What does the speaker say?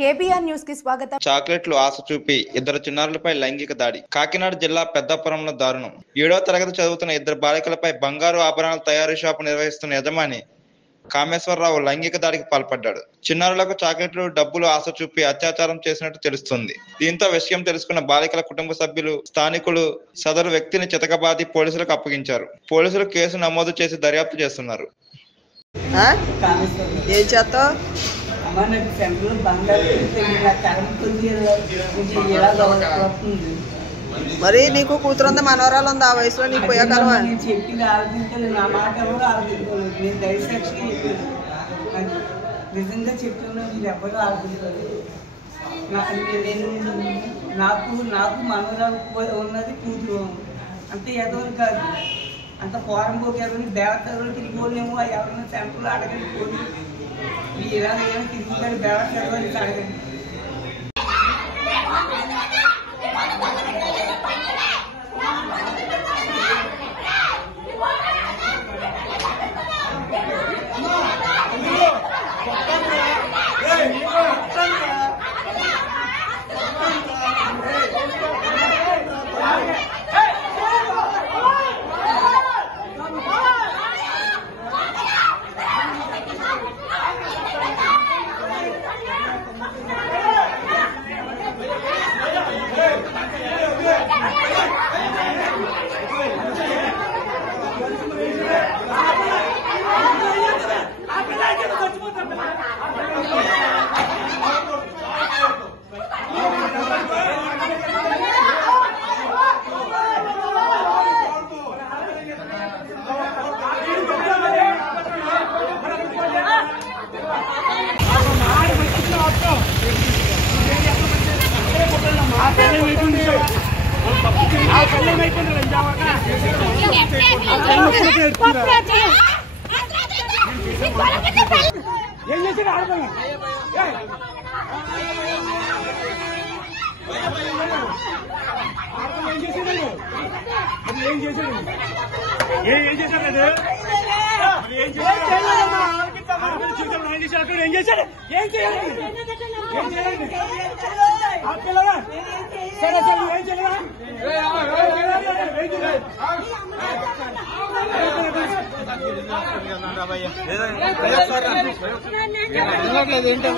KBR news కి స్వాగతం. చాక్లెట్లు ఆశ చూపి ఇద్దరు చిన్నారులపై లైంగిక దాడి. కాకినాడ జిల్లా పెద్దాపురంలో దారుణం. 7వ తరగతి చదువుతున్న ఇద్దరు బాలికలపై బంగారు ఆభరణాల తయారీ షాపు నిర్వహిస్తున్న యజమాని కామేశ్వరరావు లైంగిక దాడికి పాల్పడ్డాడు. చిన్నారులకు చాక్లెట్లు, డబ్బులు ఆశ చూపి అత్యాచారం చేసినట్టు తెలుస్తుంది. దీంతో విషయం తెలుసుకున్న బాలికల కుటుంబ సభ్యులు, స్థానికులు సదరు వ్యక్తిని చితకబాది పోలీసులకు అప్పగించారు. పోలీసులు కేసు నమోదు చేసి దర్యాప్తు చేస్తున్నారు. మరి నీకు కూతురుంది, మనవరాలు ఉంది, ఆ వయసులో నీకు పోయాకలవా? చెప్పింది ఆలోచించాలి, నా మాట ఎవరు ఆలోచించుకోలేదు. నేను దయసాక్షి నిజంగా చెప్తున్నాను, మీరు ఎవరు ఆలోచించలేదు. నాకు మనవరాలు ఉన్నది కూతురు, అంతే ఎదవరు కాదు. అంత ఫారం పోకేదని దేవతలు తిరిగిపోలేము. ఎవరైనా సెంటర్లో అడగండి, పోయి మీరు ఇలా ఏమైనా తిరుగుతారు, దేవత అడగండి. జీవితం